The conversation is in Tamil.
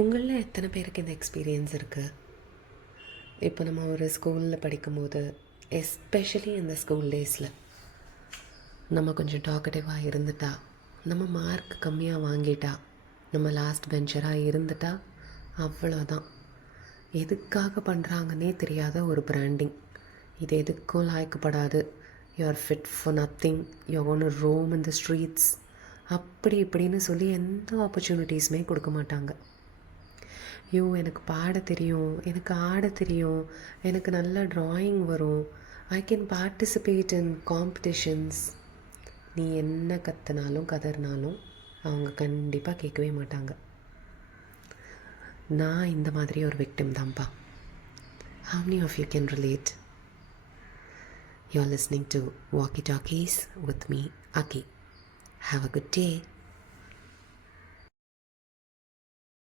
உங்களில் எத்தனை பேருக்கு இந்த எக்ஸ்பீரியன்ஸ் இருக்குது? இப்போ நம்ம ஒரு ஸ்கூலில் படிக்கும்போது, எஸ்பெஷலி இந்த ஸ்கூல் டேஸில் நம்ம கொஞ்சம் டாக்கட்டிவாக இருந்துட்டா, நம்ம மார்க் கம்மியாக வாங்கிட்டா, நம்ம லாஸ்ட் பெஞ்சராக இருந்துட்டா, அவ்வளோதான். எதுக்காக பண்ணுறாங்கன்னே தெரியாத ஒரு பிராண்டிங். இது எதுக்கும் லாய்க்கப்படாது, you are fit for nothing, you one roam in the streets, அப்படி இப்படின்னு சொல்லி எந்த ஆப்பர்ச்சுனிட்டிஸுமே கொடுக்க மாட்டாங்க. எனக்கு பாட தெரியும், எனக்கு ஆட தெரியும், எனக்கு நல்ல ட்ராயிங் வரும், I can participate in competitions. நீ என்ன கற்றுனாலும் கதறினாலும் அவங்க கண்டிப்பாக கேட்கவே மாட்டாங்க. நான் இந்த மாதிரி ஒரு விக்டிம் தான்ப்பா. How many of you can relate? You're listening to Walkie Talkies with me, Aki. Have a good day.